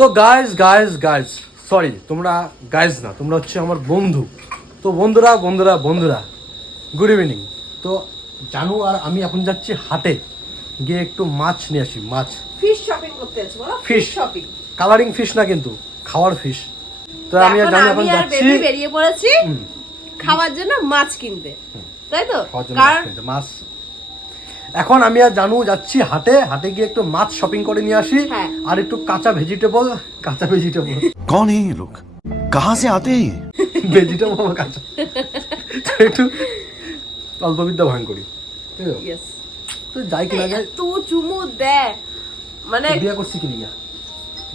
তো guys sorry, তোমরা guys না, তোমরা হচ্ছে আমার বন্ধু। তো বন্ধুরা গুড ইভিনিং। তো জানু আর আমি এখন যাচ্ছি হাটে, গিয়ে একটু মাছ নিয়ে আসি। মাছ ফিশ শপিং করতে যাচ্ছি, বলো ফিশ শপিং। কালারিং ফিশ না কিন্তু, খাওয়ার ফিশ। তো আমি আর জানু এখন যাচ্ছি, বেরিয়ে পড়েছি খাওয়ার জন্য মাছ কিনতে, তাই তো? মাছ এখন আমি আর জানু যাচ্ছি হাটে গিয়ে একটু মাছ শপিং করে নিয়ে আসি, আর একটু কাঁচা ভেজিটেবল। कौन है ये लोग, कहाँ से आते हैं? ভেজিটেবল কাঁচা একটু অল্প বিদ্যা ভাঙ করি। তো যাই কিনা যায়, তুই চুমু দে মানে বিয়ে করছি কি নিয়া,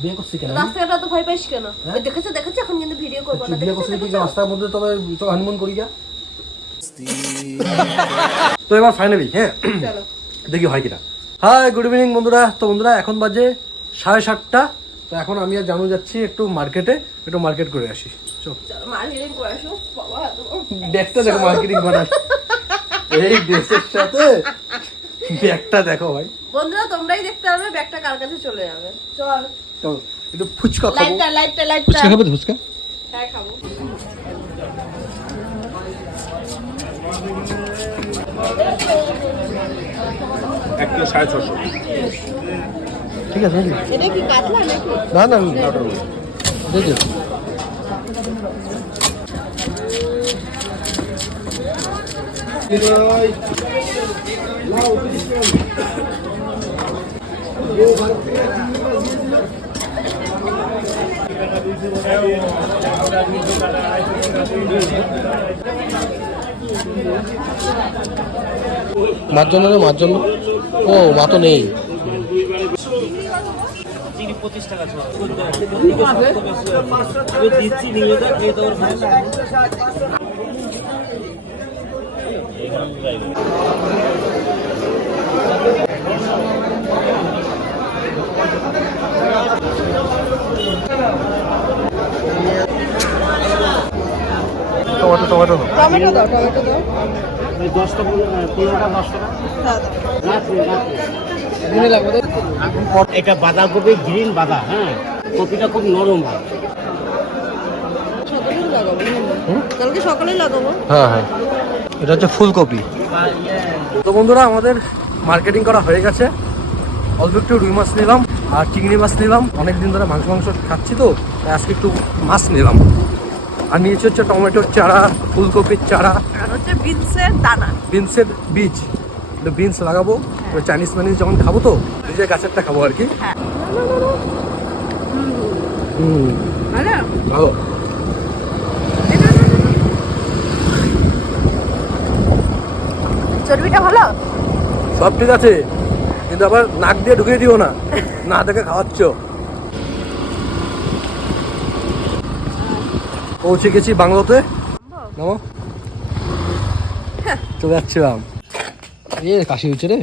বিয়ে করছি কেন? রাস্তাটা তো ভয় পাইস কেন? দেখেছো এখন কিন্তু ভিডিও করব না। বিয়ে করছি কি রাস্তার মধ্যে, তবে তো হানিমুন করি গা। তো এবার ফাইনালি হ্যাঁ চলো দেখি হয় কিনা। হাই গুড ইভিনিং বন্ধুরা। তো বন্ধুরা এখন বাজে 7:30। তো এখন আমি আর জানু যাচ্ছি একটু মার্কেটে, একটু মার্কেট করে আসি। চল মার্কেটিং করে আসো বাবা। ব্যাগটা দেখো, মার্কেটিং বানাস এই ড্রেসের সাথে ব্যাগটা দেখো ভাই। বন্ধুরা তোমরাই দেখতে পারবে ব্যাগটা কার কাছে চলে যাবে। চল তো একটু ফুচকা খাবো। লাইটটা ফুচকা খাবে? ফুচকা হ্যাঁ খাবো। একটা 650। ঠিক আছে এটা কি কাতলা নাকি? না না দেখো মার জন্য না, মার জন্য। ও মা তো নেই। টমেটো দাও 10টা 15টা 10 টাকা। এটা বাঁধাকপি, গ্রিন বাঁধা। হ্যাঁ, কপিটা খুব নরম হয়। সকালেই লাগাবো, কালকে সকালেই লাগাবো। হ্যাঁ এটা হচ্ছে ফুলকপি। তো বন্ধুরা আমাদের মার্কেটিং করা হয়ে গেছে। অল্প একটু রুই মাছ নিলাম আর চিংড়ি মাছ নিলাম। অনেকদিন ধরে মাংস খাচ্ছি, তো তাই আজকে একটু মাছ নিলাম। আর নিয়েছি হচ্ছে টমেটোর চারা, ফুলকপির চারা, আর হচ্ছে বিনসের দানা, বিনসের বীজ। বিনস লাগাবো, চাইনিজ ম্যানিজ যখন খাবো তো নিজের গাছেরটা খাবো আর কি। ভালো। চর্বিটা ভালো, সব ঠিক আছে, কিন্তু আবার নাক দিয়ে ঢুকিয়ে দিও না, না দেখে খাওয়াচ্ছ। পৌঁছে গেছি বাংলোতে। নামো, চলে যাচ্ছিলাম। এ কাশি হচ্ছে রে।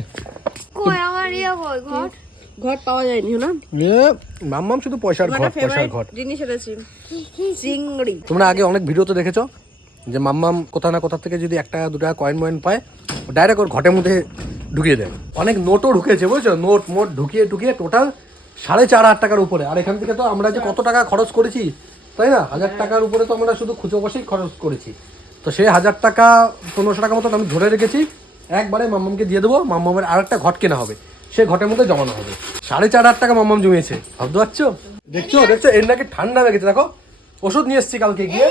ঘর পাওয়া যায়নি না। মাম্মাম শুধু পয়সার ঘর। জিনিস এনেছি চিংড়ি। তোমরা আগে অনেক ভিডিওতে দেখেছো যে মাম্মাম কোথা না কোথা থেকে যদি 1 টাকা 2 টাকা কয়েন ময়েন পায়, ডাইরেক্ট ওর ঘটের মধ্যে ঢুকিয়ে দেয়। অনেক নোটও ঢুকেছে বুঝছো, নোট মোট ঢুকিয়ে টোটাল 4,500 টাকার উপরে। আর এখান থেকে তো আমরা যে কত টাকা খরচ করেছি, তাই না? 1000 টাকার উপরে তো আমরা শুধু খুচরো বসেই খরচ করেছি। তো সেই 1000 টাকা 1500 টাকা মতো আমি ধরে রেখেছি, একবারে মাম্মামকে দিয়ে দেবো। মাম্মামের আরেকটা ঘট কেনা হবে, সেই ঘটের মধ্যে জমানো হবে। 4,500 টাকা মাম্মাম জমিয়েছে, ভাবতে পারছো? দেখছো এর নাকি ঠান্ডা লেগেছে। দেখো ওষুধ নিয়ে এসেছি কালকে গিয়ে।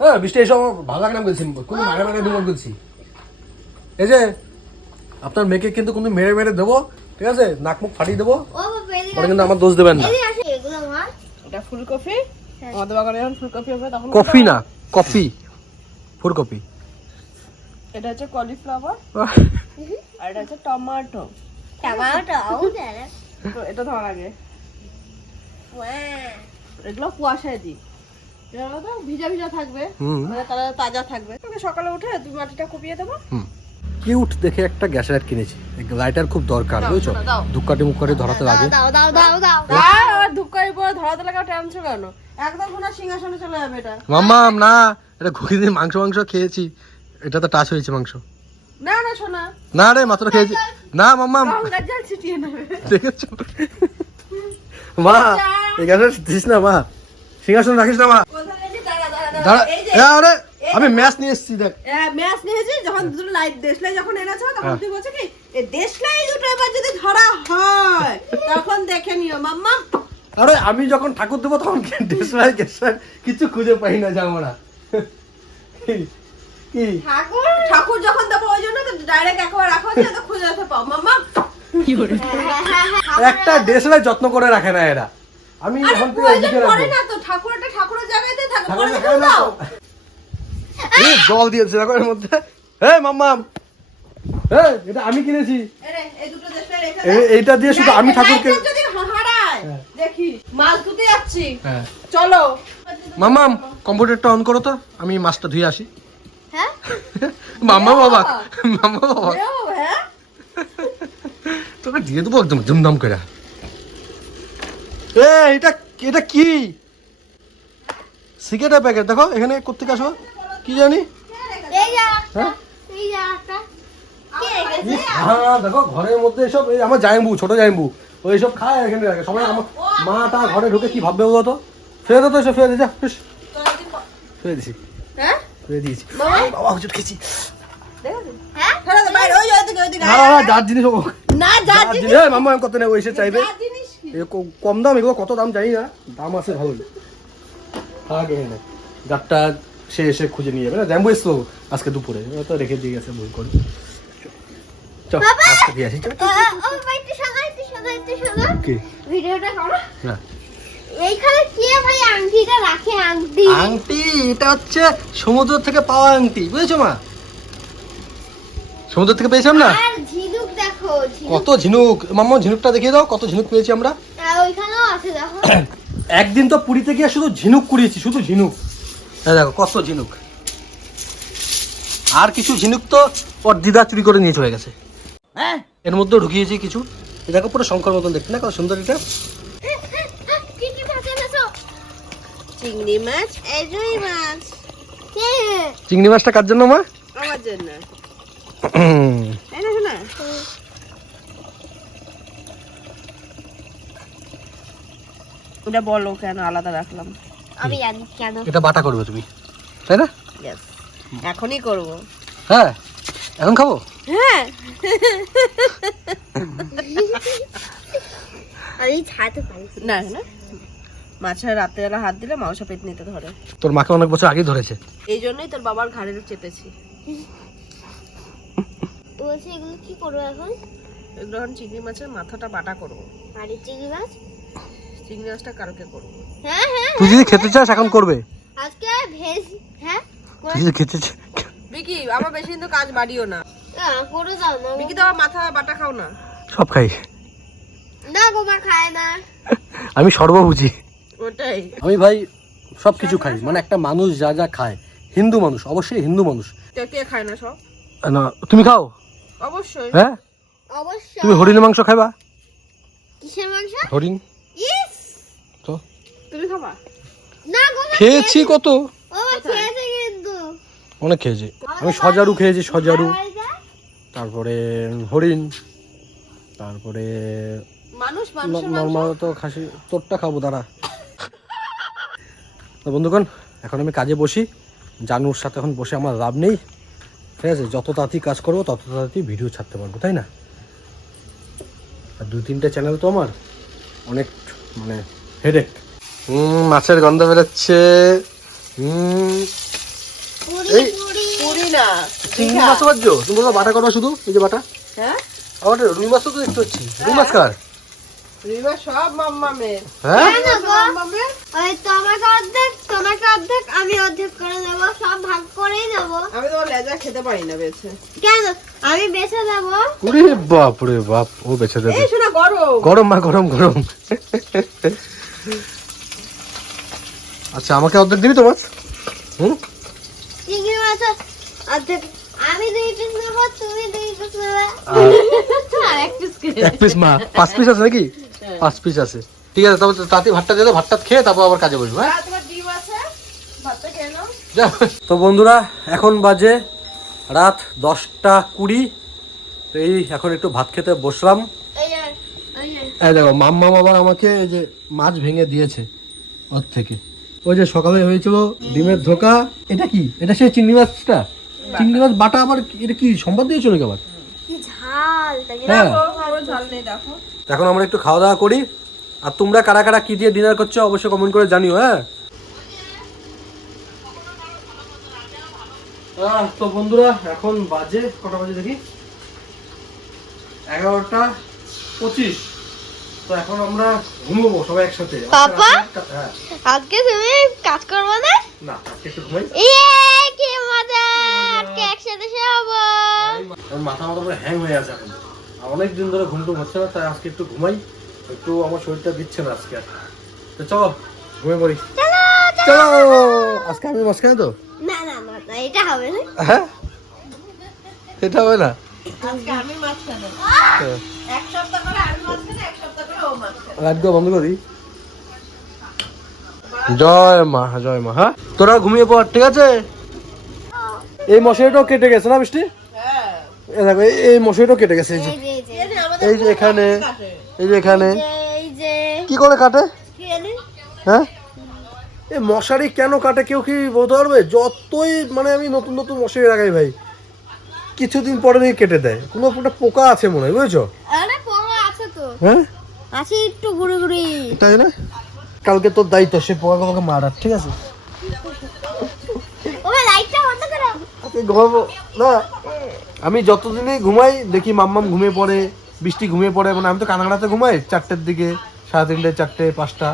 হ্যাঁ বৃষ্টি এসব ভালো লাগে না বলছি, কোনো মারে দেবো বলছি। এই যে আপনার মেয়েকে কিন্তু কোনো মেরে দেবো, ঠিক আছে? নাক মুখ ফাটিয়ে দেবো, পরে কিন্তু আমার দোষ দেবেন না। এটা ফুলকপি, আমাদের বাগানে যখন ফুলকপি হবে তখন। কফি না, কফি, ফুলকপি। এটা হচ্ছে কলিফ্লাওয়ার আর এটা হচ্ছে টমেটো। তো এটা ধর আগে, এগুলো কুয়াশায় দিই, ভিজা ভিজা থাকবে, মানে তারা তাজা থাকবে। সকালে উঠে তুমি মাটিটা কুপিয়ে দেবো। কিউট দেখে একটা গ্যাস লাইট কিনেছি, লাইটার খুব দরকার বুঝছো, ধূপকাঠি মুখকাঠি ধরাতে লাগে। ধূপকাঠি পরে ধরাতে লাগে, টানছো কেন? একদম সোনা সিংহাসনে চলে যাবে এটা। মাম্মাম না, এটা ঘুরি দিয়ে মাংস খেয়েছি, এটা তো টাচ হয়েছে মাংস। না না সোনা, না রে মাত্র খেয়েছি। না মাম্মাম গঙ্গার জল ছিটিয়ে নেবে, দেখেছো? মা এই গাছটা দিস না মা, সিংহাসন রাখিস না মা। কোথায় গেছি? দাঁড়া দাঁড়া দাঁড়া, দাঁড়া এই যে আরে আমি ম্যাচ নিয়ে এসেছি দেখ। ম্যাচ নিয়েছি যখন দুটো লাইট দেশলাই যখন এনেছো তখন হ্যাঁ। তুই বলছো কি এই দেশলাই দুটো এবার যদি ধরা হয় তখন দেখে নিও মাম্মা। আরে আমি যখন ঠাকুর দেবো তখন দেশলাই গেছলাই কিছু খুঁজে পাই না যাবো না। কি ঠাকুর যখন দেবো ওই জন্য তো ডাইরেক্ট একবার রাখা হচ্ছে তো খুঁজে রাখতে পাও মাম্মা। একটা দেশলাই যত্ন করে রাখে না এরা। আমি আরে এখন থেকে প্রয়োজন এদিকে পড়ে রাখবো। না তো ঠাকুরটা ঠাকুরের জায়গাতেই থাকে ঠাকুর পরে রাখে দেখে না দাও। তো। এই জল দিয়েছে দেখো এর মধ্যে। এই মাম্মাম, এই এটা আমি কিনেছি। এরে এই দুটো দেশলাই রেখে এইটা দিয়ে শুধু আমি ঠাকুরকে। লাইটটা যদি হারায় হ্যাঁ। দেখি মাছ ধুতে যাচ্ছি হ্যাঁ চলো। মাম্মাম কম্পিউটারটা অন করো তো, আমি মাছটা ধুয়ে আসি। হ্যাঁ মাম্মা বাবা, মাম্মা বাবা এও, হ্যাঁ তোকে দিয়ে দেবো একদম ধুমধাম করে। এটা এটা কি সিগারেটের প্যাকেট দেখো এখানে কোত্থেকে আসো কি জানি। হ্যাঁ হ্যাঁ দেখো ঘরের মধ্যে এসব, এই আমার জায়ম্বু ছোট জায়ম্বু ওই সব খায় এখানে রাখে সবাই। আমার মাটা ঘরে ঢুকে কি ভাববে বলো তো। ফেলে দাও তো এসব, ফেলে দিয়ে যা ফেলে দিছি, হ্যাঁ ফেলে দিয়েছি। বাবা হুজুর খেয়েছি। হ্যাঁ ফেলে দে বাইরে ওইদিকে না না যার জিনিস হোক, না যার যা জিনিস মাম্মা আমি কত নেবো এসে চাইবে। জিনিস কি? এ কম দাম, এগুলো কত দাম জানি না, দাম আছে ভালোই। আগে এনে গাটটা সে এসে খুঁজে নিয়ে যাবে না, জ্যাম্বু এসলো আজকে দুপুরে, ও তো রেখে দিয়ে গেছে ভুল করে। চল আজকে দিয়ে আসি চল। কি ভিডিওটা করো। না এইখানে কে ভাই আংটিটা রাখে? আংটি আংটি এটা হচ্ছে সমুদ্র থেকে পাওয়া আংটি, বুঝেছো মা? সমুদ্র থেকে পেয়েছিলাম না, আর ঝিনুক দেখো, ঝিনুক কত ঝিনুক। মাম্মা ঝিনুকটা দেখিয়ে দাও কত ঝিনুক পেয়েছি আমরা। ওইখানেও আছে দেখো। একদিন তো পুরীতে গিয়ে শুধু ঝিনুক কুড়িয়েছি, শুধু ঝিনুক। এই দেখো কত ঝিনুক। আর কিছু ঝিনুক তো ওর দিদা চুরি করে নিয়ে চলে গেছে। হ্যাঁ এর মধ্যেও ঢুকিয়েছি কিছু। এই দেখো পুরো শঙ্কর মতন দেখতে না, কত সুন্দর এটা। কি কি মাছ এনেছো? চিংড়ি মাছ এই রুই মাছ কে? চিংড়ি মাছটা কার জন্য মা? আমার জন্য তাই না শোনা? ওটা বলো কেন আলাদা রাখলাম? আমি জানি কেন। এটা বাটা করবে তুমি তাই না? ইয়েস এখনই করব। হ্যাঁ এখন খাবো। হ্যাঁ আমি ছাড়তে পারি না না মাছের রাত্রেবেলা হাত দিলে মাংস পেট নিতে ধরে, তোর মাকে অনেক বছর আগেই ধরেছে। এই জন্যই তোর বাবার ঘাড়ে চেপেছি। বলছি এগুলো কি করবো এখন? এগুলো এখন চিংড়ি মাছের মাথাটা বাটা করবো। বাড়ির চিংড়ি মাছ? চিংড়ি মাছটা কালকে করবো। হ্যাঁ হ্যাঁ তুই যদি খেতে চাস এখন করবে। আজকে ভেজ। হ্যাঁ তুই যদি খেতে চাস বিকি আমার বেশি কিন্তু কাজ বাড়িও না। করে দাও না। বিকি তো আমার মাথা বাটা খাও না। সব খাই না গোমা খায় না। আমি সর্বভুজি। ওটাই আমি ভাই সব কিছু খাই, মানে একটা মানুষ যা যা খায়, হিন্দু মানুষ অবশ্যই হিন্দু মানুষ। তো কে খায় না সব? না তুমি খাও? অবশ্যই। হ্যাঁ অবশ্যই। তুমি হরিণের মাংস খাইবা? কিসের মাংস? হরিণ ইস তো তুমি খাবা? না গোমা খেয়েছি কত, ও খেয়েছে কিন্তু। অনেক খেয়েছি আমি। সজারু খেয়েছি, সজারু, বাড়িতে তারপরে হরিণ, তারপরে মানুষ মানুষের মাংস নর্মাল তো খাসি। তোরটা খাবো দাঁড়া। তো বন্ধুগণ এখন আমি কাজে বসি, জানুর সাথে এখন বসে আমার লাভ নেই, ঠিক আছে? যত তাড়াতাড়ি কাজ করবো তত তাড়াতাড়ি ভিডিও ছাড়তে পারবো, তাই না? আর 2-3টে চ্যানেল তো আমার অনেক মানে হেডেক। মাছের গন্ধ বেরোচ্ছে। এই পুরি না চিংড়ি মাছ বাজছ তুমি তো বাটা করবা শুধু, এই যে বাটা। হ্যাঁ আবার রুই মাছ তো দেখতে পাচ্ছি। রুই মাছ কার? রিবা সব মাম্মামের। হ্যাঁ মাম্মামের ওই তোমাকে অর্ধেক আমি অর্ধেক করে দেবো, সব ভাগ করেই দেবো। আমি তো লেজা খেতে পারি না বেছে। কেন? আমি বেছে দেবো। ওরে বাপ রে বাপ, ও বেছে দেবে। এই শোনা গরম। গরম মা, গরম গরম। আচ্ছা আমাকে অর্ধেক দিবি তো মাছ? চিংড়ি মাছ অর্ধেক আমি 2 পিস নেবো, তুমি 2 পিস নেবে। আর এক পিস খেয়ে। এক পিস মা, 5 পিস আছে নাকি? 5 পিস আছে, ঠিক আছে। তবে তাতে ভাতটা দিয়ে দাও, ভাতটা খেয়ে তারপর আবার কাজে বসবো। হ্যাঁ তোমার ডিম আছে, ভাতটা খেয়ে নাও। তো বন্ধুরা এখন বাজে রাত 10টা 20। তো এই এখন একটু ভাত খেতে বসলাম। এই যে এই দেখো মাম্মা আবার আমাকে এই যে মাছ ভেঙে দিয়েছে ওর থেকে। ওই যে সকালে হয়েছিল ডিমের ধোকা। এটা কি? এটা সেই চিংড়ি মাছটা, চিংড়ি মাছ বাটা। আবার এটা কি সম্বাদ দিয়েছো নাকি আবার? কি ঝাল হ্যাঁ, ঝাল নেই দেখো। এখন আমরা একটু খাওয়া দাওয়া করি। আর তোমরা কারা কারা কি দিয়ে ডিনার করছো অবশ্যই কমেন্ট করে জানিও। হ্যাঁ তো বন্ধুরা, এখন বাজে কটা বাজে দেখি, 11:25। তো এখন আমরা ঘুমবো সবাই একসাথে। পাপা? হ্যাঁ। আজকে তুমি কাজ করবে না? না, আজকে একটু ঘুমাই। কি মজা, আজকে একসাথে খাবো। আমার মাথা পুরো হ্যাং হয়ে আছে এখন। অনেক দিন ধরে ঘুমটুম হচ্ছে না, তাই আজকে একটু ঘুমাই। একটু আমার শরীরটা দিচ্ছে না আজকে আর। তো চলো ঘুমিয়ে পড়ি। চলো, আজকে আমি মাঝখানে তো। না না না না, এটা হবে না। হ্যাঁ, এটা হবে না। আজকে আমি মাছ খাবো। এক সপ্তাহ করে আমি মাছ খাবো, এক সপ্তাহ করে ও মাছ খাবে। লাইটগুলো বন্ধ করি। জয় মা, জয় মা। হ্যাঁ, তোরা ঘুমিয়ে পড়, ঠিক আছে? এই মশারিটাও কেটে গেছে না বৃষ্টি? হ্যাঁ, এই দেখো, এই মশারিটাও কেটে গেছে। এই যে, এই যে আমাদের এই যে এখানে, এই যে এখানে এই যে কি করে কাটে? কি জানি? হ্যাঁ, এই মশারি কেন কাটে কেউ কি বলতে পারবে? যতই মানে আমি নতুন নতুন মশারি লাগাই ভাই, কিছুদিন পরে দিয়ে কেটে দেয়। কোনো একটা পোকা আছে মনে হয়, বুঝেছো? আরে পোকা আছে তো। হ্যাঁ, আছে একটু ঘুরে ঘুরে। তাই না? কালকে তোর দায়িত্ব সে পোকাগুলোকে মারার, ঠিক আছে? ওই লাইটটা বন্ধ করো। আজকে ঘুমাবো না। আমি যতদিনই ঘুমাই দেখি মাম্মাম ঘুমিয়ে পড়ে, বৃষ্টি ঘুমিয়ে পড়ে। মানে আমি তো কানাকাড়াতে ঘুমাই 4টের দিকে, 3:30, 4টে, 5টা।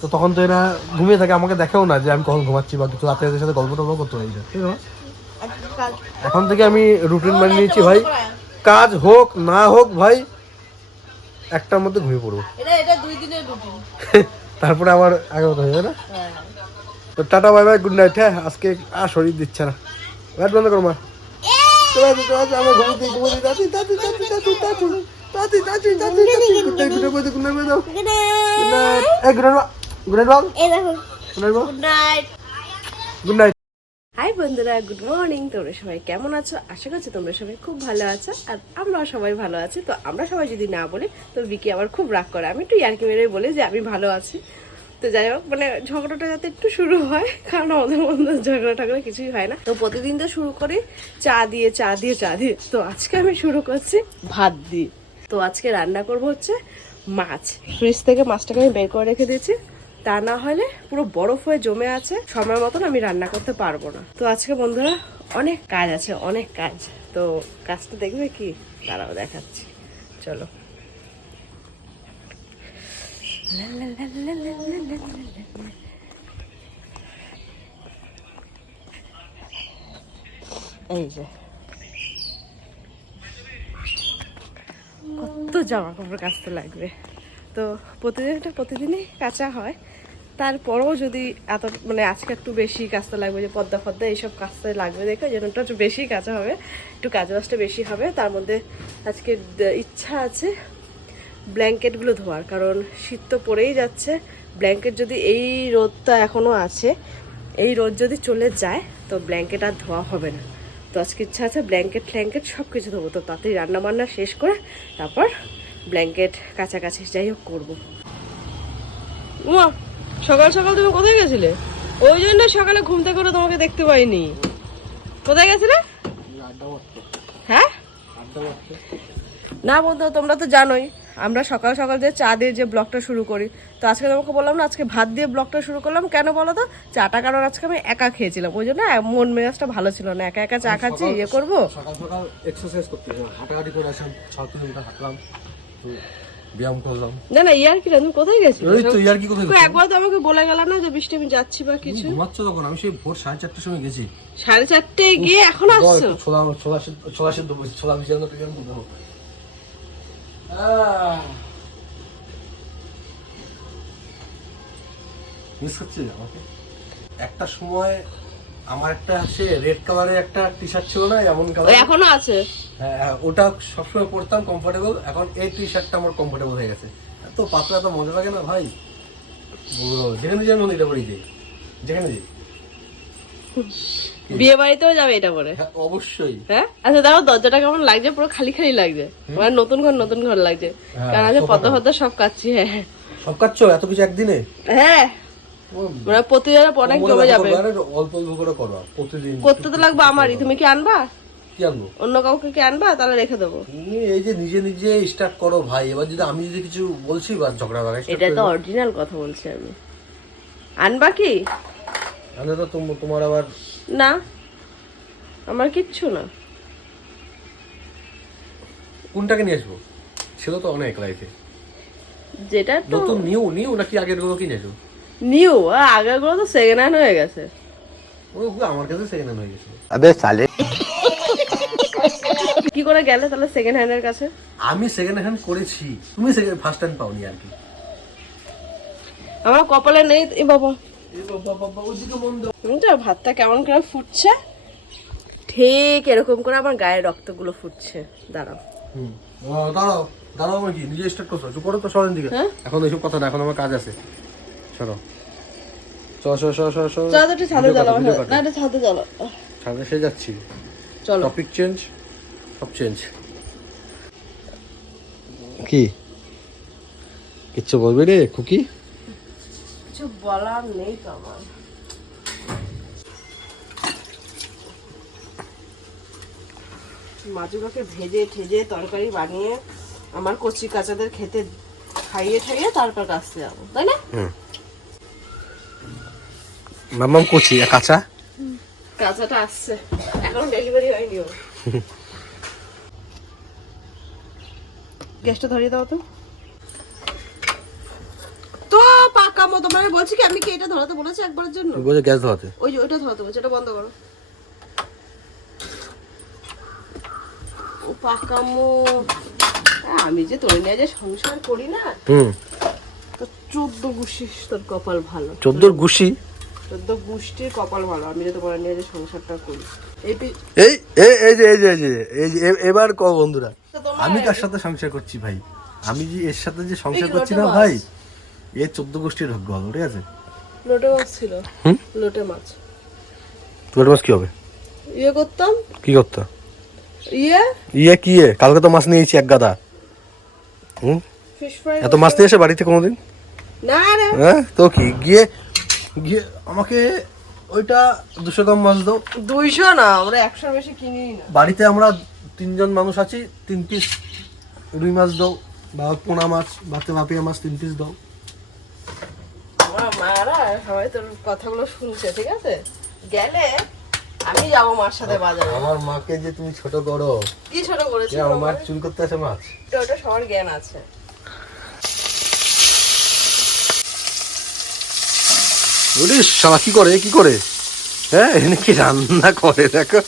তো তখন তো এরা ঘুমিয়ে থাকে, আমাকে দেখেও না যে আমি কখন ঘুমাচ্ছি বা কিছু। রাতে এদের সাথে গল্প টল্প করতে পারি না, ঠিক আছে? এখন থেকে আমি রুটিন বানিয়ে নিয়েছি ভাই, কাজ হোক না হোক ভাই 1টার মধ্যে ঘুমিয়ে পড়বো। এটা 2 দিনের রুটিন। তারপরে আবার আগের মতো হয়ে যাবে না। তো tata, bye bye, good night. হ্যাঁ, আজকে আর শরীর দিচ্ছে না। লাইট বন্ধ করো মা। আমার ঘুমোতে ঘুমোতে দাদি দাদি দাদি দাদি দাদি দাদি দাদি দাদি good night, good night, good night, good night. Good night. এই গুড নাইট, গুড নাইট, এই দেখো। Good night, good night. Good night. Hi বন্ধুরা, গুড মর্নিং। তোমরা সবাই কেমন আছো? আশা করছি তোমরা সবাই খুব ভালো আছো, আর আমরা সবাই ভালো আছি। তো আমরা সবাই যদি না বলি তো বিকি আবার খুব রাগ করে। আমি একটু ইয়ার্কি মেরে বলি যে আমি ভালো আছি। তো যাই হোক, মানে ঝগড়াটা যাতে একটু শুরু হয়, কারণ আমাদের মধ্যে ঝগড়া টগড়া কিছুই হয় না। তো প্রতিদিন তো শুরু করি চা দিয়ে চা দিয়ে চা দিয়ে। তো আজকে আমি শুরু করছি ভাত দিয়ে। তো আজকে রান্না করব হচ্ছে মাছ। ফ্রিজ থেকে মাছটাকে আমি বের করে রেখে দিয়েছি, তা না হলে পুরো বরফ হয়ে জমে আছে, সময় মতন আমি রান্না করতে পারবো না। তো আজকে বন্ধুরা অনেক কাজ আছে, অনেক কাজ। তো কাজটা দেখবে কি, তারাও দেখাচ্ছি, চলো। এই যে কত জামা কাপড় কাচতে লাগবে। তো প্রতিদিনই কাচা হয়, তারপরেও যদি এত মানে আজকে একটু বেশি কাচতে লাগবে, যে পদ্মা ফদ্দা এইসব কাচতে লাগবে দেখে যেন একটু বেশি কাচা হবে, একটু কাজ বাজটা বেশি হবে। তার মধ্যে আজকে ইচ্ছা আছে ব্ল্যাঙ্কেটগুলো ধোয়ার, কারণ শীত তো পড়েই যাচ্ছে। ব্ল্যাঙ্কেট যদি এই রোদটা এখনও আছে, এই রোদ যদি চলে যায় তো ব্ল্যাঙ্কেট আর ধোয়া হবে না। তো আজকে ইচ্ছা আছে ব্ল্যাঙ্কেট ফ্ল্যাঙ্কেট সব কিছু ধোবো। তো তাতেই রান্নাবান্না শেষ করে তারপর ব্ল্যাঙ্কেট কাছাকাছি যাই হোক করবো। উমা, সকাল সকাল তুমি কোথায় গেছিলে? ওই জন্য সকালে ঘুমতে করে তোমাকে দেখতে পাইনি। কোথায় গেছিলে? হ্যাঁ না বন্ধু, তোমরা তো জানোই আমরা সকাল সকাল যে চা দিয়ে যে ব্লগটা শুরু করি। তো আজকে তোমাকে বললাম না, আজকে ভাত দিয়ে ব্লগটা শুরু করলাম। কেন বলো তো? চাটা কারণ আজকে আমি একা খেয়েছিলাম, ওই জন্য মন মেজাজটা ভালো ছিল না। একা একা চা খাচ্ছি, ইয়ে করবো। সকাল সকাল এক্সারসাইজ করতে হাঁটাহাঁটি করে আসলাম, 6 কিলোমিটার হাঁটলাম, ব্যায়াম করলাম। না না, ইয়ার কি তুমি কোথায় গেছিলে? এই তো ইয়ার কি কোথায় তো একবার তো আমাকে বলে গেল না যে বৃষ্টি আমি যাচ্ছি বা কিছু। ঘুমাচ্ছ তখন? আমি সেই ভোর 4:30টার সময় গেছি। 4:30 গিয়ে এখন আসছো? ছোলা সিদ্ধ বলছি, ছোলা ভিজানো থেকে আমি বলবো। মিস হচ্ছে আমাকে। একটা সময় আমার একটা সে রেড কালারের একটা টি শার্ট ছিল না, এমন কালার, এখনো আছে। হ্যাঁ, ওটা সবসময় পরতাম, কমফোর্টেবল। এখন এই টি শার্টটা আমার কমফোর্টেবল হয়ে গেছে। এত পাতলা, এত মজা লাগে না ভাই, যেখানে যাই মনে এটা পরেই যাই, যেখানে যাই। বিয়ে বাড়িতেও যাবে এটা পরে? হ্যাঁ অবশ্যই। হ্যাঁ আচ্ছা দেখো দরজাটা কেমন লাগছে, পুরো খালি খালি লাগছে, মানে নতুন ঘর লাগছে। কারণ আজ পদ্মা ফদ্দা সব কাচ্ছি। হ্যাঁ সব কাচ্ছ এত কিছু একদিনে? হ্যাঁ মানে প্রতিদিন অনেক জমে যাবে। অল্প অল্প করে করো প্রতিদিন। করতে তো লাগবে আমারই, তুমি কি আনবা? কি আনবো? অন্য কাউকে কি আনবা? তাহলে রেখে দেবো। তুমি এই যে নিজে নিজে স্টার্ট করো ভাই, এবার যদি আমি যদি কিছু বলছি বা ঝগড়া লাগাই, এটা তো অরিজিনাল কথা বলছি আমি। আনবা কি? আমি তো তোমার আবার না আমার কিচ্ছু না। কোনটাকে নিয়ে আসবো? ছিল তো অনেক লাইফে। যেটা তো নতুন নিউ নাকি আগের গুলো কিনেছো? নিউ, আগের গুলো তো সেকেন্ড হ্যান্ড হয়ে গেছে। ওগুলো আমার কাছে সেকেন্ড হ্যান্ড হয়ে গেছে। अबे साले কি করে গেলে তাহলে সেকেন্ড হ্যান্ডের কাছে? আমি সেকেন্ড হ্যান্ড করেছি, তুমি সেকেন্ড ফার্স্ট হ্যান্ড পাওনি আর কি। আমার কপালে নেই এ বাবা। এই বাবা ওদিকে মন দাও। ভাতটা কেমন করে ফুটছে, ঠিক এরকম করে আমার গায়ের রক্তগুলো ফুটছে। দাঁড়াও দাঁড়াও দাঁড়াও, আমার কি নিজে স্টার্ট করছো? চুপ করো তো, সরেন দিকে। এখন এইসব কথা না, এখন আমার কাজ আছে। সরো চলো একটু ছাদে চলো, না একটু ছাদে চলো। ছাদে এসে যাচ্ছি। চলো টপিক চেঞ্জ, সব চেঞ্জ। কি কিচ্ছু বলবি রে খুকি? কিছু বলার নেই তো আমার। মাছগুলোকে ভেজে ঠেজে তরকারি বানিয়ে আমার কচি কাঁচাদের খেতে খাইয়ে ঠাইয়ে তারপর কাছতে যাবো, তাই না? মাম্মাম কচি কাঁচা, কাঁচাটা আসছে, এখন ডেলিভারি হয়নি। গ্যাসটা ধরিয়ে দাও তো। তো পাকা মতো মানে বলছি কি, আমি কি এটা ধরাতে বলেছি একবারের জন্য? বলে গ্যাস ধরাতে। ওই যে ওইটা ধরাতে বলছি, এটা বন্ধ করো। ও পাকামো, আমি যে তোরে নিয়ে যে সংসার করি না, তো 14 গুষ্টির তোর কপাল ভালো। 14 গুষ্টি? 14 গুষ্টির কপাল ভালো, আমি যে তোরে নিয়ে যে সংসারটা করি। এই এই এই যে এই যে এই যে এবার ক বন্ধুরা, আমি কার সাথে সংসার করছি ভাই? আমি যে এর সাথে যে সংসার করছি না ভাই, এ 14 গোষ্ঠীর গল্প, ঠিক আছে? লোটে মাছ ছিল, লোটে মাছ। লোটে মাছ কি হবে? ইয়ে করতাম। কি করতাম? ইয়ে কি কালকে তো মাছ নিয়েছি এক গাদা। Fish fry. এত মাছ নিয়ে এসে বাড়িতে কোনোদিন? না রে। হ্যাঁ তো কি, গিয়ে গিয়ে আমাকে ওইটা 200 গ্রাম মাছ দাও। 200 না, আমরা 100 বেশি কিনি না। বাড়িতে আমরা 3 জন মানুষ আছি, 3 পিস রুই মাছ দাও, বা পোনা মাছ, ভাপিয়া মাছ 3 পিস দাও। আমার মারা সবাই তোর কথাগুলো শুনছে, ঠিক আছে? গেলে আমি যাবো মার সাথে বাজারে। আমার মাকে যে তুমি ছোট করো। কি ছোট করেছি? আমার চুল করতে আসে মাছ। ওটা সবার জ্ঞান আছে। বলিস শালা কি করে? হ্যাঁ এনে কি রান্না করে দেখো।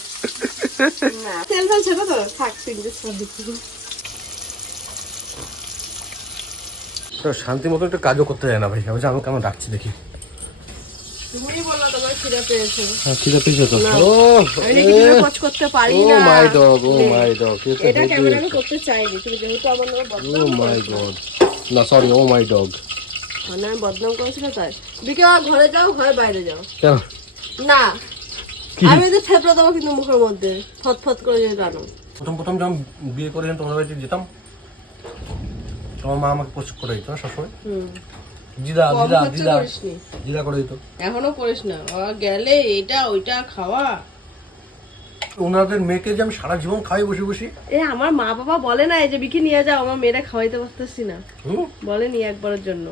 না তেল ফেল ছিল তো, থাক তিনটে সব দিচ্ছি। শান্তি মতো একটা কাজও করতে যায় না ভাই। আমি আমাকে কেমন ডাকছি দেখি। তুমি বলো তোমার খিদে পেয়েছে। হ্যাঁ খিদে পেয়েছে তো। আমি কিছু পচ করতে পারি না। Oh my dog, oh my dog. এটা ক্যামেরা আমি করতে চাইনি, তুমি যেহেতু আমার নামে বদনাম। ও মাই গড, না সরি, ও মাই ডগ। মানে আমি বদনাম করেছিল তাই। বিকে ঘরে যাও, ঘরে বাইরে যাও। কেন? না আমি তো থেপড়া দেবো কিন্তু মুখের মধ্যে, ফত করে যদি জানো। প্রথম যখন বিয়ে করে তোমাদের বাড়িতে যেতাম, তোমার মা আমাকে প্রচুর করে দিত সবসময়। জিরা করে দিত। এখনো করিস না, গেলে এটা ওইটা খাওয়া। ওনাদের মেয়েকে যে আমি সারা জীবন খাই বসে বসে। আমার মা বাবা বলে না যে বিকে নিয়ে যাও, আমার মেয়েরা খাওয়াইতে পারতেছি না, বলেনি একবারের জন্য।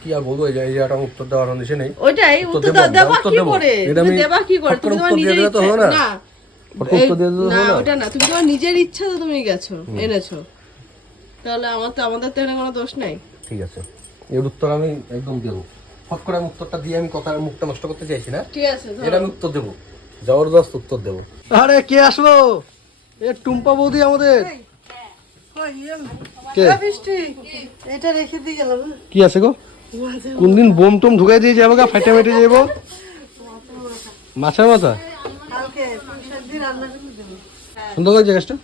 কি আর বলবো, এই যে একটা উত্তর দেওয়ার নিচে নেই। ওইটাই উত্তর দেবা কি করে? তুমি দেবা কি করে? তুমি তোমার নিজের ইচ্ছা না, ওটা না, তুমি তোমার নিজের ইচ্ছা তো তুমি গেছো এনেছো, তাহলে আমাদের তো কোনো দোষ নাই। ঠিক আছে, এর উত্তর আমি একদম দেবো। ফট করে আমি উত্তরটা দিয়ে আমি কথার মুখটা নষ্ট করতে চাইছি না। ঠিক আছে, এটা আমি উত্তর দেবো, জবরদস্ত উত্তর দেবো। আরে কে আসলো? এ টুম্পা বৌদি আমাদের। এটা রেখে দিয়ে গেলাম। কি আছে গো? কোনদিন বোম টোম ঢুকাই দিয়ে যাবো গা, ফাইটে মেটে যাবো। মাছের মাথা সুন্দর করে গ্যাসটা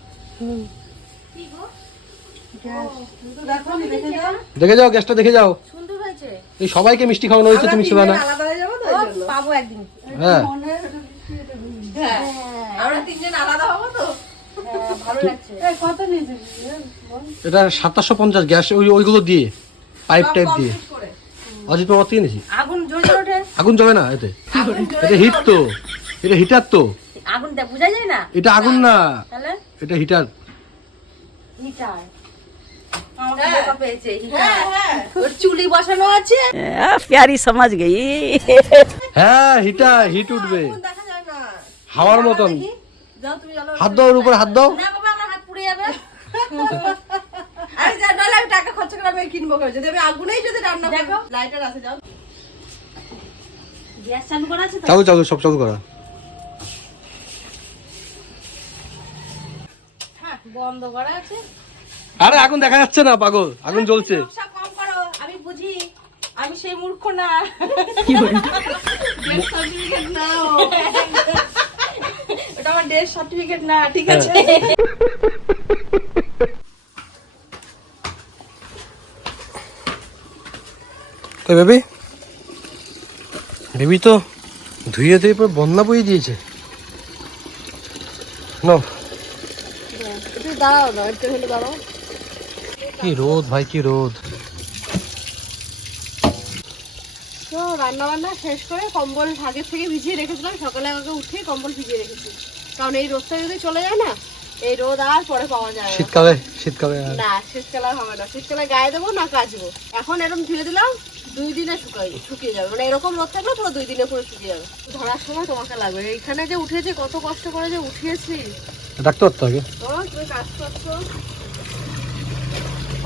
দেখে যাও, গ্যাসটা দেখে যাও। এই সবাইকে মিষ্টি খাওয়ানো হয়েছে, তুমি ছিল না? পাবো একদিন। হ্যাঁ হ্যাঁ আমরা তিনজন আলাদা হবো তো ভালো লাগছে। কত নিয়েছে এটা 2750 গ্যাস ওইগুলো দিয়ে পাইপ টাইপ দিয়ে করে অজিত বাবা থেকে নিয়েছি। আগুন জ্বলে ওঠে, আগুন জ্বলে না এতে, এটা হিট তো, এটা হিটার তো, আগুন বোঝা যায় না, এটা আগুন না, তাহলে এটা হিটার। হিটার পেয়েছে হিটার, ওর চুলি বসানো আছে। प्यारी समझ गई। হ্যাঁ হিটার, হিট উঠবে দেখা যায় না, হাওয়ার মতন। যাও তুমি চলো। হাত দাও, ওর উপরে হাত দাও। না বাবা আমার হাত পুড়ে যাবে। আরে যা নাহলে আমি টাকা খরচ করে আমি কিনবো কেন, যদি আমি আগুনেই যদি রান্না করব। লাইটার আছে, যাও গ্যাস চালু করা আছে তো। চালু চালু সব চালু করা। হ্যাঁ বন্ধ করা আছে। আরে আগুন দেখা যাচ্ছে না পাগল, আগুন জ্বলছে। নকশা কম করো, আমি বুঝি, আমি সেই মূর্খ না। ডেথ সার্টিফিকেট নাও, এটা আমার ডেথ সার্টিফিকেট না, ঠিক আছে। তো বেবি, বেবি তো ধুয়ে ধুয়ে পুরো বন্যা বইয়ে দিয়েছে। নাও। তুই দাঁড়াও না, একটু হলে দাঁড়াও। কি রোদ ভাই, কি রোদ। তো রান্না বান্না শেষ করে কম্বল আগের থেকে ভিজিয়ে রেখেছিলাম, সকালে আগে উঠে কম্বল ভিজিয়ে রেখেছি, কারণ এই রোদটা যদি চলে যায় না, এই রোদ আর পরে পাওয়া যায় না। শীতকালে, শীতকালে না শীতকালে আর হবে না, শীতকালে গায়ে দেবো না কাচবো। এখন এরকম ধুয়ে দিলাম, 2 দিনে শুকিয়ে যাবে, মানে এরকম রোদ থাকলে পুরো 2 দিনে পুরো শুকিয়ে যাবে। ধরার সময় তোমাকে লাগবে। এইখানে যে উঠেছে, কত কষ্ট করে যে উঠিয়েছি, ডাকতে পারতো আগে। তুমি কাজ করছো,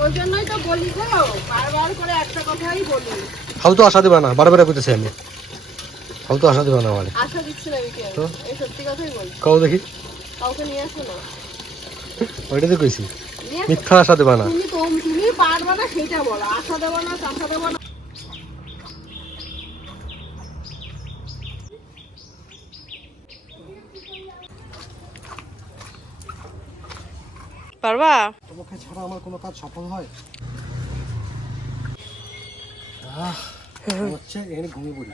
ওই জন্যই তো বলি গো, বারবার করে একটা কথাই বলি। ফালতু আশা দেবে না, বারবার করতেছি আমি। ফালতু আশা দেবে না আমারে। আশা দিচ্ছি না আমি, তো? এই সত্যি কথাই বলি। কাউ দেখি, কাউকে নিয়ে আসো না, ওইটাতে কইছি, নিয়ে আসো। মিথ্যা আশা দেবে না। তুমি পারবা না সেটা বলো, আশা দেবো না, চাষা দেবো না। পারবা? তোমাকে ছাড়া আমার কোনো কাজ সফল হয়? হচ্ছে এখানে ঘুমিয়ে পড়ি।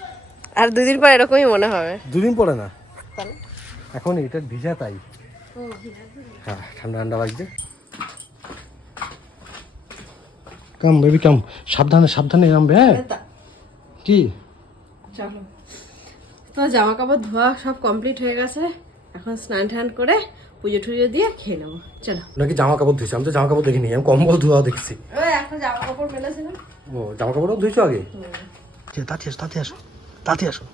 আর 2 দিন পর এরকমই মনে হবে। 2 দিন পরে না, এখন এটা ভিজা তাই। হ্যাঁ ঠান্ডা ঠান্ডা লাগছে। কাম বেবি কাম, সাবধানে সাবধানে নামবে। হ্যাঁ কি চলো, তো জামা কাপড় ধোয়া সব কমপ্লিট হয়ে গেছে, এখন স্নান টান করে পুজো টুজো দিয়ে খেয়ে নেবো। চলো। নাকি জামা কাপড় ধুইছো? আমি তো জামা কাপড় দেখিনি, আমি কম্বল ধোয়া দেখছি। ওই একটা জামা কাপড় মেলেছিলাম। ও জামা কাপড়ও ধুইছো আগে? তাতে আসো, তাতে আসো, তাতে আসো।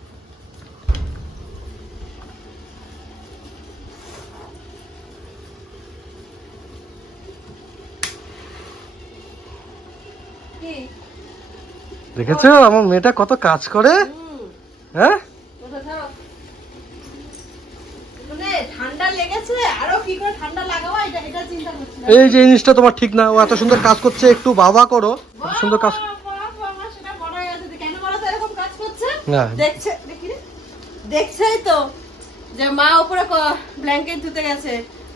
কি দেখেছো আমার মেয়েটা কত কাজ করে? হ্যাঁ ঠান্ডা লেগেছে, আরো কি করে ঠান্ডা লাগাবো এটা চিন্তা করছি। এই যে জিনিসটা তোমার ঠিক না, ও এত সুন্দর কাজ করছে, একটু বাবা করো। এত সুন্দর কাজ সেটা বড় হয়ে গেছে, কেন বলো তো এরকম কাজ করছে? না দেখছে, দেখছেই তো যে মা উপরে ব্ল্যাঙ্কেট ধুতে গেছে,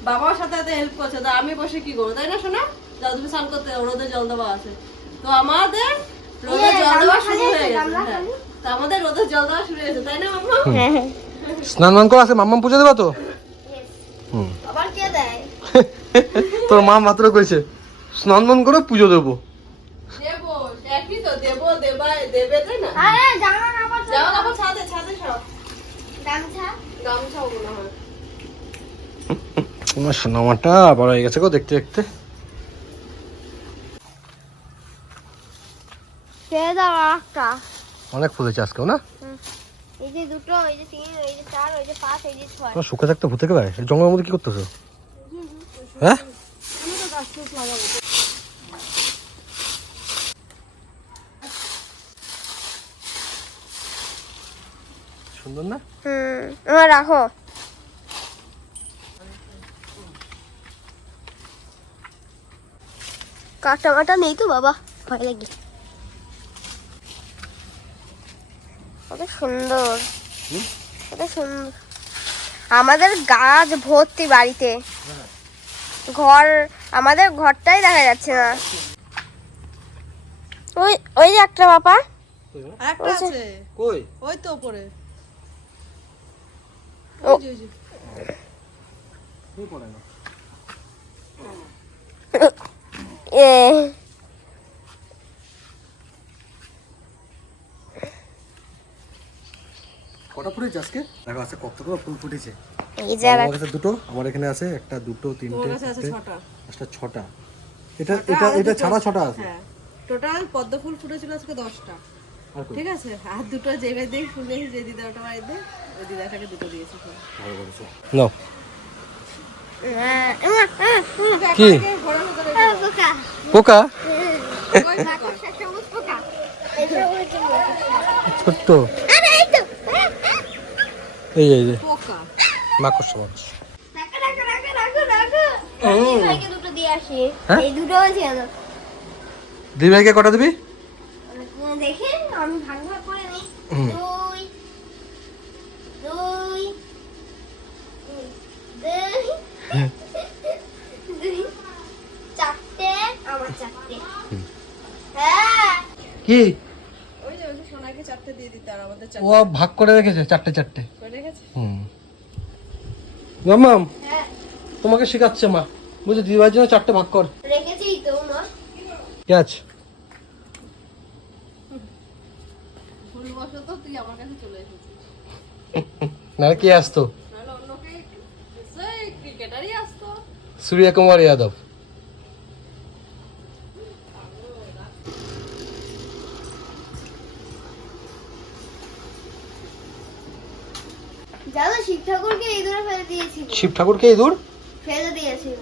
বাবার সাথে সাথে হেল্প করছে, তো আমি বসে কি করবো, তাই না শোনা? যাও তুমি স্নান করতে, রোদে জল দেওয়া আছে, তো আমাদের রোদে জল দেওয়া শুরু হয়ে গেছে। হ্যাঁ, তো আমাদের রোদে জল দেওয়া শুরু হয়েছে, তাই না মাম্মা? স্নান মান করে আছে, মাম্মাম পুজো দেবা তো? আবার কে দেয়? তোর মা মাত্র কইছে স্নান মান করে পুজো দেবো। দেবো, একই তো দেবো, দেবে, তাই না? আরে জামা কাপড় যাও কাপড় ছাদে সব, গামছা গামছাও মনে হয়। তোমার সোনামাটা বড় হয়ে গেছে গো দেখতে দেখতে। কে দাও একটা? অনেক ফুলেছে আজকেও না? এই যে 2, এই যে 3, এই যে 4, এই যে 5, এই যে 6। তোমার শুকে থাকতে ভূতে কে ভাই, জঙ্গলের মধ্যে কি করতেছো? হ্যাঁ আমি তো গাছ ফুল লাগাবো। সুন্দর না? আমার রাখো। কাটা কাটা নেই তো বাবা, ভয় লাগে। কত সুন্দর, কত সুন্দর। আমাদের গাছ ভর্তি বাড়িতে, ঘর, আমাদের ঘরটাই দেখা যাচ্ছে না। ওই ওই যে একটা বাবা, একটা আছে, কই? ওই তো উপরে, ও এই পড়ে না। কটা ফুটেছে আজকে? দেখো আজকে কতগুলো ফুল ফুটেছে। আমার কাছে দুটো, আমার এখানে আছে একটা, দুটো, তিনটে, চারটে, পাঁচটা, ছটা। এটা এটা এটা ছাড়া ছটা আছে। হ্যাঁ টোটাল পদ্ম ফুল ফুটেছিল আজকে 10টা। আর কই? ঠিক আছে, আর দুটো যে বাড়িতে ফুল দিয়েছি, যে দিদা ওটা বাড়িতে, ওই দিদাটাকে দুটো দিয়েছি ফুল। ভালো করেছো। নাও। কি পোকা পোকা? সবুজ পোকা এই সবুজ ছোট্ট। আরে এই তো এই এই যে পোকা মাকড়সা মাছ। রাখো রাখো রাখো রাখো রাখো এই ভাইকে দুটো দিয়ে আসি হ্যাঁ? এই দুটো দিয়ে দাও দুই ভাইকে কটা দিবি? দেখে আমি ভাগ ভাগ করে নিই হুম। দুই দুই দুই দুই চারটে আমার চারটে হ্যাঁ কি? ওই যে সোনাকে 4টে দিয়ে দিতে, আর আমাদের ও ভাগ করে রেখেছে চারটে চারটে। করে রেখেছে। হুম। মাম্মাম হ্যাঁ তোমাকে শেখাচ্ছে মা, বুঝলি দুই ভাইয়ের জন্য চারটে ভাগ কর। রেখেছি তো মা কি আছে? ভুলবশত তুই আমার কাছে চলে এসেছিস, না কে আসতো? নাহলে অন্যকে নিশ্চয়ই ক্রিকেটারই আসতো। सूर्य कुमार यादव। জানো শিব ঠাকুরকে ইঁদুরে ফেলে দিয়েছিল শিব ঠাকুরকে ইঁদুর ফেলে দিয়েছিল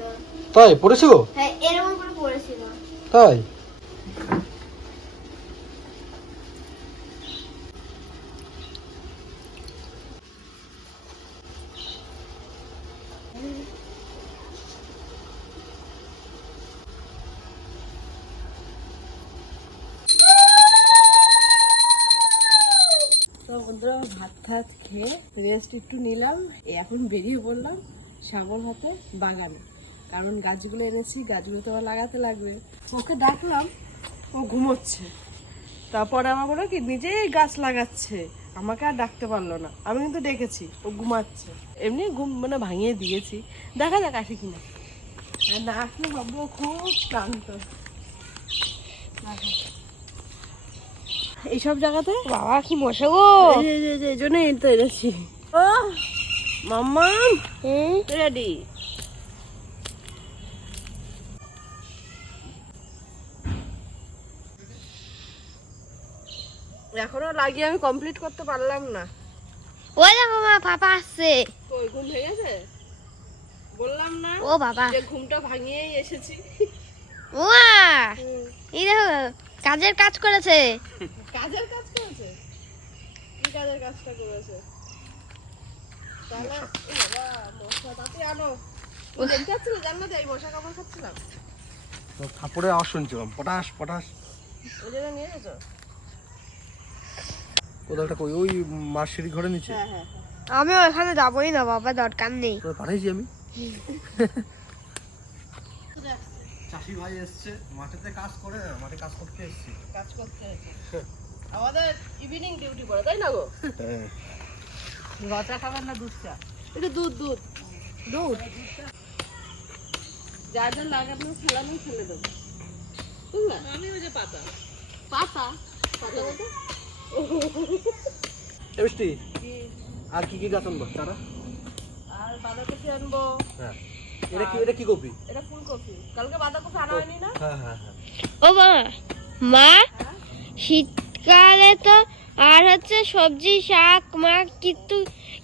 তাই পড়েছিল? হ্যাঁ এরকম করে পড়েছিল তাই? তো বন্ধুরা ভাত টাত খেয়ে রেস্ট একটু নিলাম, এখন বেরিয়ে পড়লাম শ্যামল হাতে বাগানে, কারণ গাছগুলো এনেছি, গাছগুলো তো আবার লাগাতে লাগবে। ওকে ডাকলাম, ও ঘুমোচ্ছে। তারপরে আমার বলো কি নিজেই গাছ লাগাচ্ছে, আমাকে আর ডাকতে পারলো না। আমি কিন্তু ডেকেছি, ও ঘুমাচ্ছে। এমনি ঘুম মানে ভাঙিয়ে দিয়েছি, দেখা যাক আসে কিনা। আর না আসলে ভাববো খুব ক্লান্ত। এইসব জায়গাতে বাবা কি মশা গো এই জন্যই তো এনেছি। ও মাম্মা রেডি। এখনো লাগিয়ে আমি কমপ্লিট করতে পারলাম না। ওই দেখো মা পাপা আসছে ওই ঘুম ভেঙেছে, বললাম না ও বাবা যে ঘুমটা ভাঙিয়েই এসেছি। ও মা এই দেখো কাজের কাজ করেছে কাজের কাজ করেছে? কি কাজের কাজটা করেছে? তাহলে ও বাবা মশা তাতে আনো। ও দেখতে পাচ্ছিল জানলাতে এই মশা কামড় খাচ্ছিলাম, থাপড়ে আওয়াজ শুনছিলাম, পটাশ পটাশ। ওই জন্য নিয়ে গেছো? কোথাওটা কই? ওই মার সিঁড়ি ঘরে নিচে। হ্যাঁ হ্যাঁ আমি ওখানে যাবোই না বাবা দরকার নেই তোরা পাঠাইছি আমি। চাষি ভাই এসছে, মাঠেতে কাজ করে, মাঠে কাজ করতে এসছি। কাজ করতে হয়েছে। আমাদের ইভিনিং ডিউটি পড়ে, তাই না গো? হ্যাঁ। লচা খাবেন না দুধ চা? এটা দুধ দুধ দুধ যা যা লাগানো ফেলানো ফেলে দেবো, বুঝলে? আমি ওই যে পাতা পাতা পাতা বলতে এ বৃষ্টি, আর কি কি গাছ আনবো চারা? আর বাঁধাকপি আনবো। হ্যাঁ। এটা কি কপি? এটা ফুলকপি, কালকে বাঁধাকপি আনা হয়নি না? হ্যাঁ হ্যাঁ হ্যাঁ। ও বাবা মা শীতকালে তো আর হচ্ছে সবজি শাক মাক কিন্তু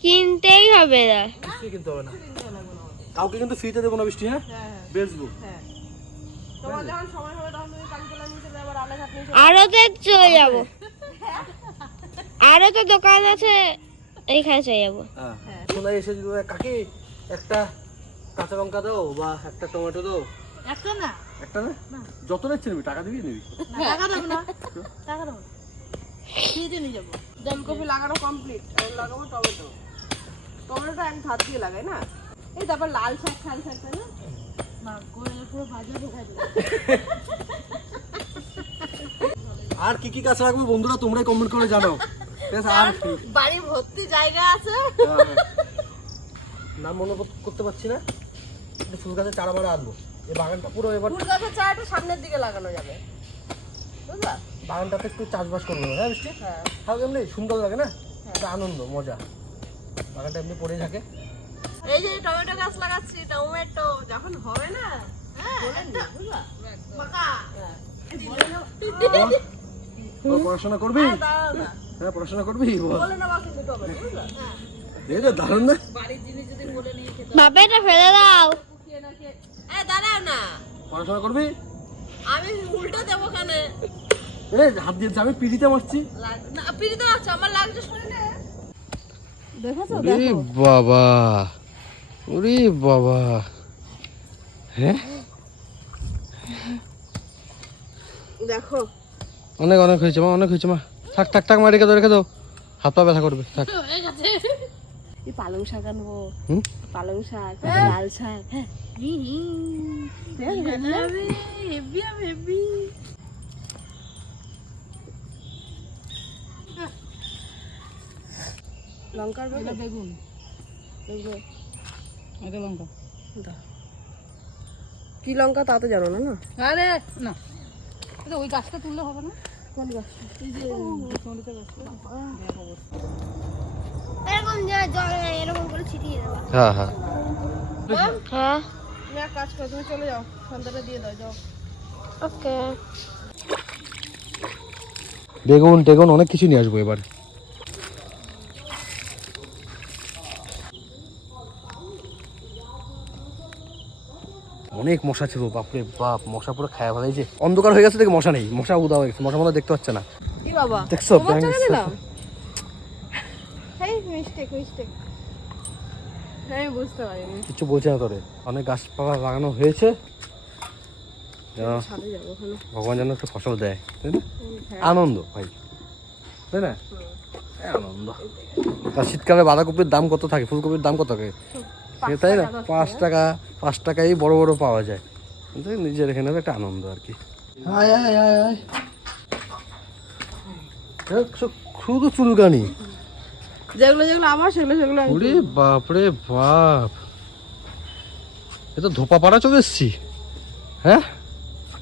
কিনতেই হবে না কিছুই কিনতে হবে না, কাউকে কিন্তু ফ্রিতে দেবো না বৃষ্টি। হ্যাঁ বেচবো। হ্যাঁ তোমার যখন সময় হবে তখন তুমি কালকে নিয়ে চলে আবার রান্নাঘাট নিয়ে আরো তো চলে যাবো আরো তো দোকান আছে এইখানে চলে যাবো হ্যাঁ শোনা এসে যদি বলে, কাকি একটা কাঁচা লঙ্কা দাও বা একটা টমেটো দাও। একটা না একটা না, যত নিচ্ছি নিবি, টাকা দিবি নিবি। টাকা দেবো না, টাকা দেবো না, ফ্রিজে নিয়ে যাবো। ফুলকপি লাগানো কমপ্লিট, এখন লাগাবো টমেটো। টমেটোটা আমি ভাত দিয়ে লাগাই না। এই তারপর লাল শাক খাল শাক, তাই না? পুরো ভাজা ঢোকা দিল। আর কি কি গাছ রাখবো বন্ধুরা তোমরাই কমেন্ট করে জানাও, ঠিক আছে? আর কি? বাড়ি ভর্তি জায়গা আছে। নাম মনে করতে পারছি না। একটু ফুল গাছের চারা মারা আনবো। এই বাগানটা পুরো এবার ফুল গাছের চারাটা সামনের দিকে লাগানো যাবে, বুঝলা? বাগানটাতে একটু চাষবাস করবো, হ্যাঁ বৃষ্টি? হ্যাঁ। তাহলে এমনি সুন্দর লাগে না, একটা আনন্দ মজা, বাগানটা এমনি পড়ে থাকে। এই যে টমেটো গাছ লাগাচ্ছি, টমেটো যখন হবে না, হ্যাঁ, বুঝলা? পড়াশোনা করবি? দাঁড়াও না, হ্যাঁ পড়াশোনা করবি, বল। বলে নেওয়া কিন্তু টমেটো, বুঝলা? এই তো দারুণ না? বাড়ির জিনিস যদি বলে নিয়ে খেতে বাবা এটা ফেলে দাও। দাঁড়াও না, পড়াশোনা করবি? আমি উল্টো দেবো কানে। এই হাত দিয়ে আমি পিড়িতে মারছি। না পিড়িতে আছে, আমার লাগছে শরীরে। দেখেছো? ওরে বাবা, ওরে বাবা, হ্যাঁ দেখো অনেক অনেক হয়েছে মা, অনেক হয়েছে মা। থাক থাক থাক মা, রেখে দাও রেখে দাও, হাত পা ব্যথা করবে, থাক। এই পালং শাক আনবো, হুম? পালং শাক, লাল শাক, হ্যাঁ লঙ্কার বেগুন, লঙ্কা কি লঙ্কা তা তো জানো না? না আরে না, ওই গাছটা তুললে হবে না? কোন গাছ? এরকম জল এরকম করে ছিটিয়ে দেবা। হ্যাঁ হ্যাঁ হ্যাঁ তুমি এক কাজ করো, তুমি চলে যাও, সন্ধ্যাটা দিয়ে দাও, যাও। ওকে। বেগুন টেগুন অনেক কিছু নিয়ে আসবো এবার। অনেক মশা ছিল, বাপরে বাপ, মশা পুরো খায়া ফেলাইছে। অন্ধকার হয়ে গেছে দেখে মশা নেই, মশা উদা হয়ে গেছে, মশা মনে দেখতে পাচ্ছে না। কি বাবা দেখছো তোমার চলে দিলাম? মিস্টেক আমি বুঝতে পারিনি। কিছু বলছে না তোরে, অনেক গাছপালা লাগানো হয়েছে, ছাদে যাবো ওখানে। ভগবান যেন একটু ফসল দেয়, তাই না? আনন্দ ভাই, তাই না? আনন্দ। আর শীতকালে বাঁধাকপির দাম কত থাকে, ফুলকপির দাম কত থাকে, তাই না? 5 টাকা 5 টাকায় বড় বড় পাওয়া যায়, কিন্তু নিজের এখানে একটা আনন্দ আর কি। আয় আয় আয় আয়, শুধু চুলকানি। যেগুলো আমার সেগুলো আমি ওরে বাপরে বাপ, এ তো ধোপা পাড়া চলে এসছি। হ্যাঁ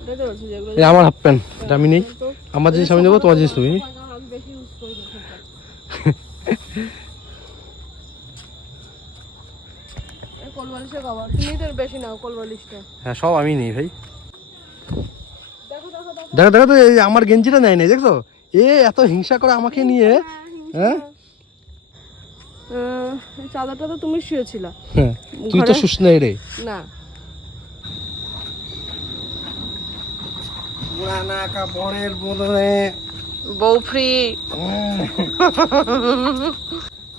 দেখতে পাচ্ছি যেগুলো এই আমার হাফ প্যান্ট দামি নেই, আমার জিনিস আমি নেবো, তোমার জিনিস তুমি। আমি বেশি ইউজ করি না সেটা। এই কোলবালিশের কভার তুমি তো বেশি নাও, কোলবালিশটা। হ্যাঁ সব আমি নেই ভাই। দেখো দেখো তো, এই আমার গেঞ্জিটা নেয় নাই, দেখছো? এ এত হিংসা করে আমাকে নিয়ে। হ্যাঁ এই চাদরটা তো তুমি শুয়েছিলা। হ্যাঁ, তুই তো শুস নাই রে। না পুরানা কাপড়ের বদলে বউ ফ্রি।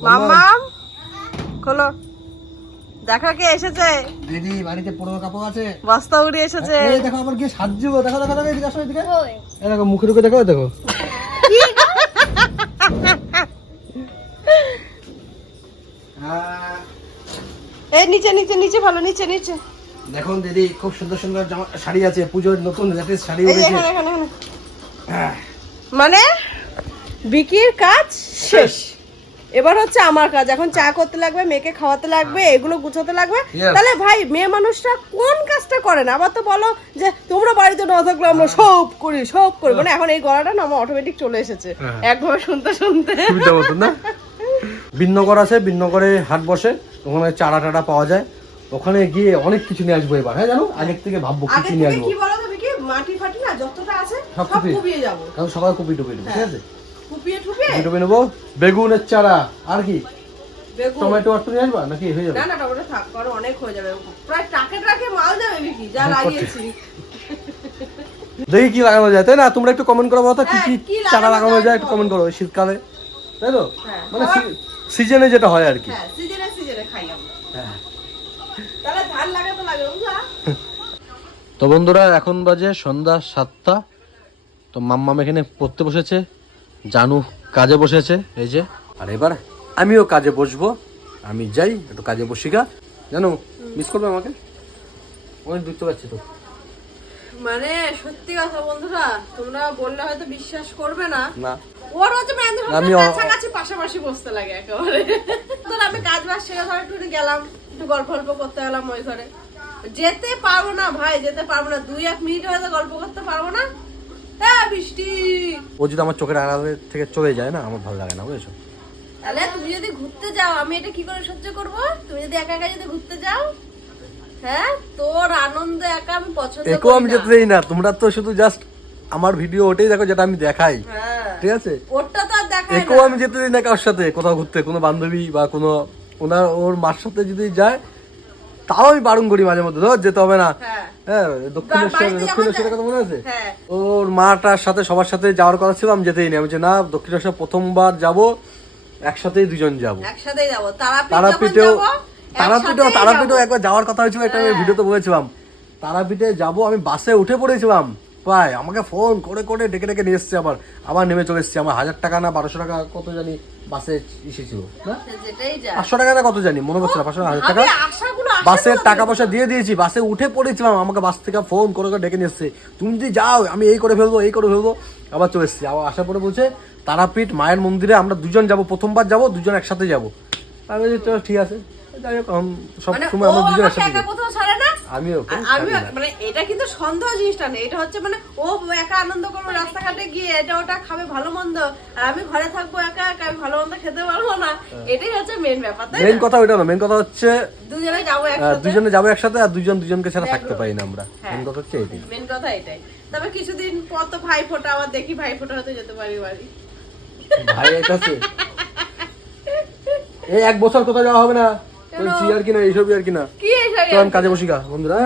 মাম্মাম খোলো, দেখো কে এসেছে। দিদি বাড়িতে পুরনো কাপড় আছে, বস্তা উড়ে এসেছে। এই দেখো আবার গিয়ে সাজু, দেখো দেখো দেখো, এদিকে আসো এদিকে, এই দেখো মুখে ঢুকে দেখো, দেখো এই নিচে নিচে নিচে ভালো, নিচে নিচে দেখুন দিদি, খুব সুন্দর সুন্দর জামা শাড়ি আছে, পুজোর নতুন লেটেস্ট শাড়ি এই যে উঠেছে। এখানে এখানে এখানে। মানে বিকির কাজ শেষ, এবার হচ্ছে আমার কাজ। এখন চা করতে লাগবে, মেয়েকে খাওয়াতে লাগবে, এগুলো গুছাতে লাগবে। Yes. তাহলে ভাই মেয়ে মানুষরা কোন কাজটা করে না? আবার তো বলো যে তোমরা বাড়িতে না থাকলে আমরা সব করি সব করি, মানে এখন এই গলাটা না আমার অটোমেটিক চলে এসেছে হ্যাঁ। একভাবে শুনতে শুনতে। সুবিধা মতন না? বিন্নগর আছে, বিন্নগরে হাট বসে, ওখানে চারা টারা পাওয়া যায়, ওখানে গিয়ে অনেক কিছু নিয়ে আসবো এবার। হ্যাঁ জানো, আগের থেকে ভাববো কি আগে কি নিয়ে থেকে আসবো, কি বলো তো বিকি, মাটি ফাটি না যতটা আছে সব সব কুপিয়ে। কুপিয়ে যাবো, কারণ সকালে কপি টুপি নেবো, ঠিক আছে? কুপিয়ে ঠুপিয়ে কপি টুপি নেবো, বেগুনের চারা, আর কি বেগুন। টমেটো আর নিয়ে আসবা নাকি হয়ে যাবে? না না টমেটো থাক, কারণ অনেক হয়ে যাবে, প্রায় ট্রাকে ট্রাকে মাল যাবে বিকি যা লাগিয়েছি। দেখি কি লাগানো যায়, তাই না? তোমরা একটু কমেন্ট করো বলো তো, কি হ্যাঁ, কি কি চারা লাগানো লাগানো যায় যায় একটু বলো। কমেন্ট করো শীতকালে, তাই তো? হ্যাঁ, মানে খাবার- সিজনে যেটা হয় আর কি। হ্যাঁ সিজনে সিজনে খাই আমরা। হ্যাঁ। তাহলে ধান লাগাতে লাগে বুঝলা। তো বন্ধুরা, এখন বাজে সন্ধ্যা 7টা। তো মাম্মাম এখানে পড়তে বসেছে, জানু কাজে বসেছে, এই যে। আর এবার আমিও কাজে বসবো, আমি যাই একটু কাজে বসি গা। জানো মিস করবে আমাকে, অনেক বুঝতে পারছি তো। মানে সত্যি কথা বন্ধুরা, তোমরা বললে হয়তো বিশ্বাস করবে না, না ওর হচ্ছে আমি কাছাকাছি পাশাপাশি বসতে লাগে একেবারে। ধর আমি কাজ বাজ সেরে ধর একটু গেলাম, একটু গল্প গল্প করতে গেলাম ওই ঘরে, যেতে পারবো না ভাই, যেতে পারবো না, 2-1 মিনিট হয়তো গল্প করতে পারবো না। হ্যাঁ বৃষ্টি, ও যদি আমার চোখের আড়ালে থেকে চলে যায় না, আমার ভালো লাগে না, বুঝেছো? তাহলে তুমি যদি ঘুরতে যাও আমি এটা কি করে সহ্য করব? তুমি যদি একা একা যদি ঘুরতে যাও, হ্যাঁ তোর আনন্দ একা আমি পছন্দ করি না। একেও আমি যেতে দেই না, তোমরা তো শুধু জাস্ট আমার ভিডিও ওটাই দেখো যেটা আমি দেখাই, হ্যাঁ ঠিক আছে? ওটা তো আর দেখায় একেও না। আমি যেতে দিই না কারোর সাথে কোথাও ঘুরতে, কোনো বান্ধবী বা কোনো ওর মার সাথে যদি যায় তাও আমি বারণ করি মাঝে মধ্যে, ধর যেতে হবে না। হ্যাঁ হ্যাঁ, দক্ষিণেশ্বরের বাড়িতে কথা মনে আছে? হ্যাঁ ওর মাটার সাথে সবার সাথে যাওয়ার কথা ছিল, আমি যেতেই নেই। আমি যে না, দক্ষিণেশ্বর প্রথমবার যাব, একসাথেই দুজন যাব। একসাথেই যাব। তারাপীঠেও তারাপীঠেও তারাপীঠেও একবার যাওয়ার কথা হয়েছিল, একটা আমি ভিডিওতে বলেছিলাম। তারাপীঠে যাব, আমি বাসে উঠে পড়েছিলাম, ভাই আমাকে ফোন করে করে ডেকে ডেকে নিয়ে এসছে, আবার নেমে চলে এসছে। আমার 1000 টাকা না 1200 টাকা কত জানি বাসে এসেছিল না, যেটাই যা 500 টাকা না কত জানি মনে পড়ছে না, 500 1000 টাকা আমি আশাগুলো বাসের টাকা পয়সা দিয়ে দিয়েছি। বাসে উঠে পড়েছিলাম, আমাকে বাস থেকে ফোন করে করে ডেকে নিয়ে এসছে, তুমি যদি যাও আমি এই করে ফেলবো এই করে ফেলবো। আবার চলে এসছি, আবার আসার পরে বলছে তারাপীঠ মায়ের মন্দিরে আমরা দুজন যাব, প্রথমবার যাব, দুজন একসাথে যাবো। আমি বলছি চলো ঠিক আছে, যাই হোক সব মানে সময় আমরা ও দুজন আমাকে একসাথে একা যাবো। কোথাও ছাড়ে না, আমিও আমিও মানে এটা কিন্তু সন্দেহ জিনিসটা নেই, এটা হচ্ছে মানে ও একা আনন্দ করবো রাস্তাঘাটে গিয়ে, এটা ওটা খাবে ভালো মন্দ, আর আমি ঘরে থাকবো একা একা, আমি ভালো মন্দ খেতে পারবো না, এটাই হচ্ছে মেন ব্যাপার, তাই মেন না? কথা ওইটা না, মেন কথা হচ্ছে দুজনে যাবো একসাথে, দুজনে যাবো একসাথে, আর দুজন দুজনকে ছাড়া থাকতে পারি না আমরা। হ্যাঁ। মেন কথা হচ্ছে এটাই। মেন কথা এটাই। তবে কিছুদিন পর তো ভাই ফোটা, আবার দেখি ভাই ফোটা হতে যেতে পারি বাড়ি। ভাই আছে এই 1 বছর কোথাও যাওয়া হবে না, বলছি আর কি না, এইসবই আর কি না। কি এই তো আমি কাজে বসি গা বন্ধুরা।